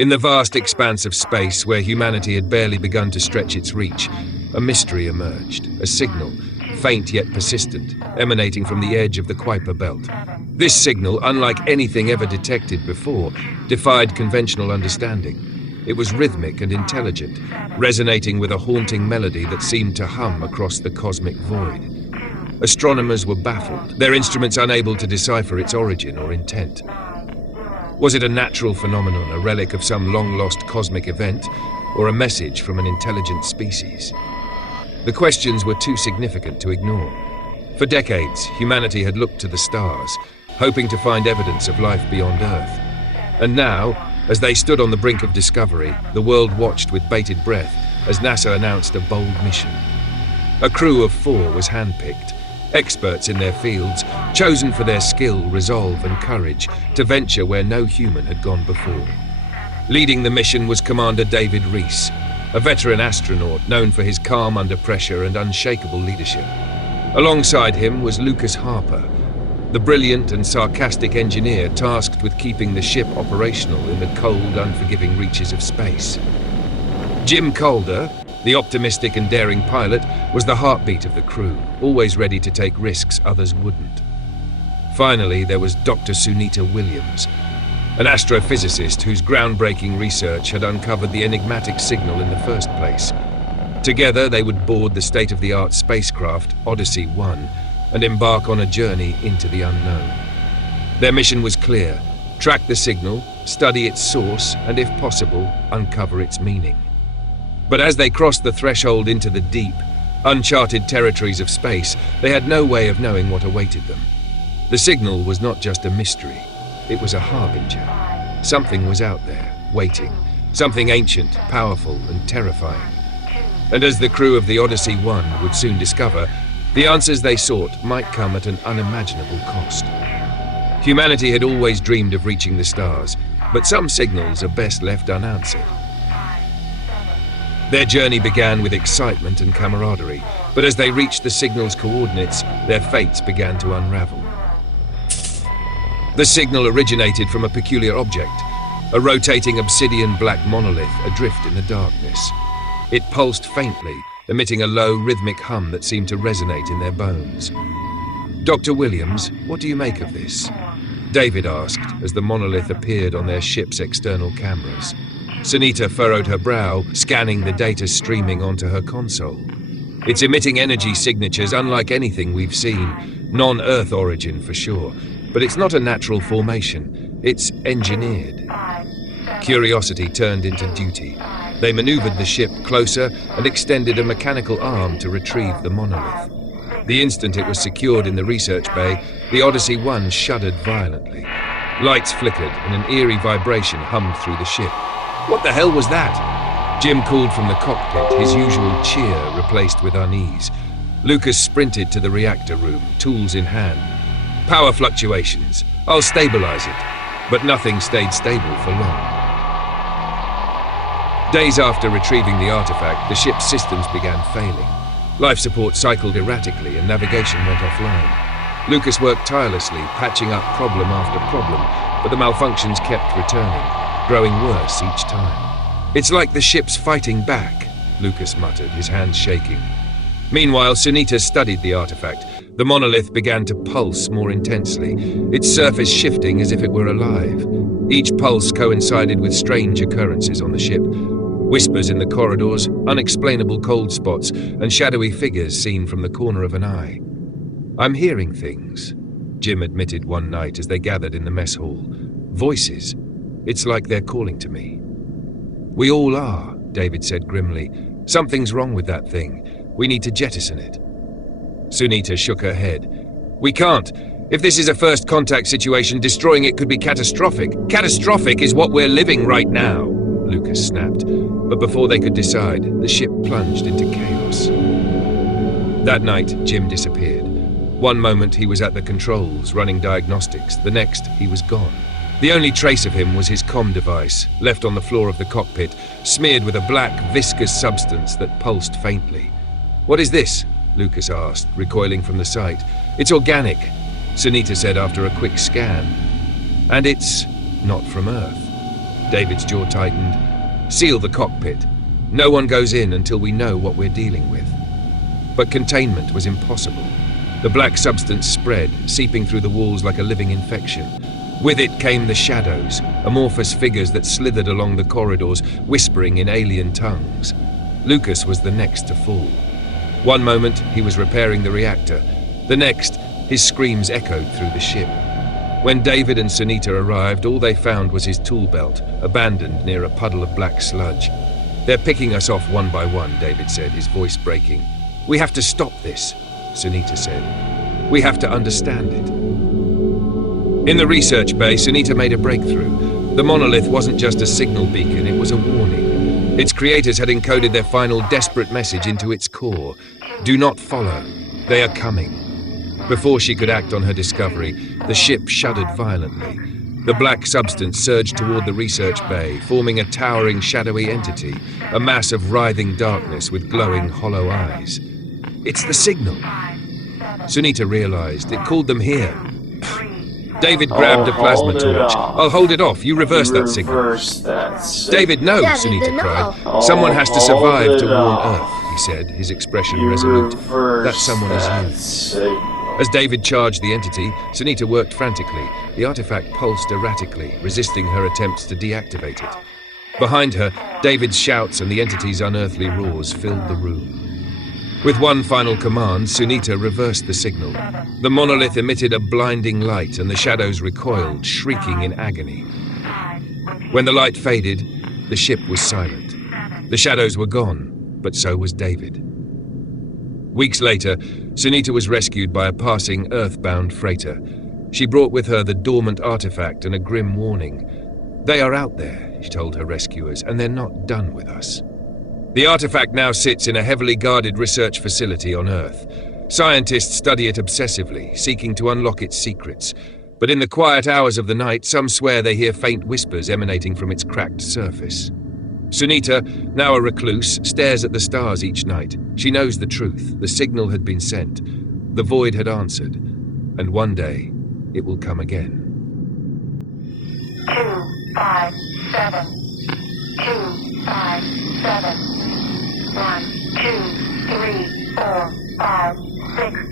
In the vast expanse of space where humanity had barely begun to stretch its reach, a mystery emerged, a signal, faint yet persistent, emanating from the edge of the Kuiper belt. This signal, unlike anything ever detected before, defied conventional understanding. It was rhythmic and intelligent, resonating with a haunting melody that seemed to hum across the cosmic void. Astronomers were baffled, their instruments unable to decipher its origin or intent. Was it a natural phenomenon, a relic of some long-lost cosmic event, or a message from an intelligent species? The questions were too significant to ignore. For decades, humanity had looked to the stars, hoping to find evidence of life beyond Earth. And now, as they stood on the brink of discovery, the world watched with bated breath as NASA announced a bold mission. A crew of 4 was handpicked, experts in their fields, chosen for their skill, resolve, and courage to venture where no human had gone before. Leading the mission was Commander David Reese, a veteran astronaut known for his calm under pressure and unshakable leadership. Alongside him was Lucas Harper, the brilliant and sarcastic engineer tasked with keeping the ship operational in the cold, unforgiving reaches of space. Jim Calder, the optimistic and daring pilot, was the heartbeat of the crew, always ready to take risks others wouldn't. Finally, there was Dr. Sunita Williams, an astrophysicist whose groundbreaking research had uncovered the enigmatic signal in the first place. Together, they would board the state-of-the-art spacecraft Odyssey 1 and embark on a journey into the unknown. Their mission was clear: track the signal, study its source, and if possible, uncover its meaning. But as they crossed the threshold into the deep, uncharted territories of space, they had no way of knowing what awaited them. The signal was not just a mystery, it was a harbinger. Something was out there, waiting, something ancient, powerful, and terrifying. And as the crew of the Odyssey 1 would soon discover, the answers they sought might come at an unimaginable cost. Humanity had always dreamed of reaching the stars, but some signals are best left unanswered. Their journey began with excitement and camaraderie, but as they reached the signal's coordinates, their fates began to unravel. The signal originated from a peculiar object, a rotating obsidian black monolith adrift in the darkness. It pulsed faintly, emitting a low, rhythmic hum that seemed to resonate in their bones. "Dr. Williams, what do you make of this?" David asked as the monolith appeared on their ship's external cameras. Sunita furrowed her brow, scanning the data streaming onto her console. It's emitting energy signatures unlike anything we've seen, non-Earth origin for sure, but it's not a natural formation, it's engineered. Curiosity turned into duty. They maneuvered the ship closer and extended a mechanical arm to retrieve the monolith. The instant it was secured in the research bay, the Odyssey 1 shuddered violently. Lights flickered and an eerie vibration hummed through the ship. "What the hell was that?" Jim called from the cockpit, his usual cheer replaced with unease. Lucas sprinted to the reactor room, tools in hand. "Power fluctuations. I'll stabilize it." But nothing stayed stable for long. Days after retrieving the artifact, the ship's systems began failing. Life support cycled erratically and navigation went offline. Lucas worked tirelessly, patching up problem after problem, but the malfunctions kept returning, growing worse each time. "It's like the ship's fighting back," Lucas muttered, his hands shaking. Meanwhile, Sunita studied the artifact. The monolith began to pulse more intensely, its surface shifting as if it were alive. Each pulse coincided with strange occurrences on the ship. Whispers in the corridors, unexplainable cold spots, and shadowy figures seen from the corner of an eye. "I'm hearing things," Jim admitted one night as they gathered in the mess hall. "Voices. It's like they're calling to me." "We all are," David said grimly. "Something's wrong with that thing. We need to jettison it." Sunita shook her head. "We can't. If this is a first contact situation, destroying it could be catastrophic. Catastrophic is what we're living right now," Lucas snapped. But before they could decide, the ship plunged into chaos. That night, Jim disappeared. One moment he was at the controls, running diagnostics. The next, he was gone. The only trace of him was his comm device, left on the floor of the cockpit, smeared with a black, viscous substance that pulsed faintly. "What is this?" Lucas asked, recoiling from the sight. "It's organic," Sunita said after a quick scan. "And it's not from Earth." David's jaw tightened. Seal the cockpit. No one goes in until we know what we're dealing with. But containment was impossible. The black substance spread, seeping through the walls like a living infection. With it came the shadows, amorphous figures that slithered along the corridors, whispering in alien tongues. Lucas was the next to fall. One moment, he was repairing the reactor. The next, his screams echoed through the ship. When David and Sunita arrived, all they found was his tool belt, abandoned near a puddle of black sludge. "They're picking us off one by one," David said, his voice breaking. "We have to stop this," Sunita said. "We have to understand it." In the research bay, Sunita made a breakthrough. The monolith wasn't just a signal beacon, it was a warning. Its creators had encoded their final desperate message into its core. Do not follow. They are coming. Before she could act on her discovery, the ship shuddered violently. The black substance surged toward the research bay, forming a towering, shadowy entity, a mass of writhing darkness with glowing, hollow eyes. "It's the signal." Sunita realized. It called them here. David grabbed a plasma torch. "I'll hold it off. You reverse that signal." "David, no," Sunita cried. "Someone has to survive to warn Earth," he said, his expression resolute. "That someone is you." As David charged the entity, Sunita worked frantically. The artifact pulsed erratically, resisting her attempts to deactivate it. Behind her, David's shouts and the entity's unearthly roars filled the room. With one final command, Sunita reversed the signal. The monolith emitted a blinding light and the shadows recoiled, shrieking in agony. When the light faded, the ship was silent. The shadows were gone, but so was David. Weeks later, Sunita was rescued by a passing Earth-bound freighter. She brought with her the dormant artifact and a grim warning. "They are out there," she told her rescuers, "and they're not done with us." The artifact now sits in a heavily guarded research facility on Earth. Scientists study it obsessively, seeking to unlock its secrets. But in the quiet hours of the night, some swear they hear faint whispers emanating from its cracked surface. Sunita, now a recluse, stares at the stars each night. She knows the truth. The signal had been sent. The void had answered. And one day, it will come again. 257. 257. 1, 2, 3, 4, 5, 6.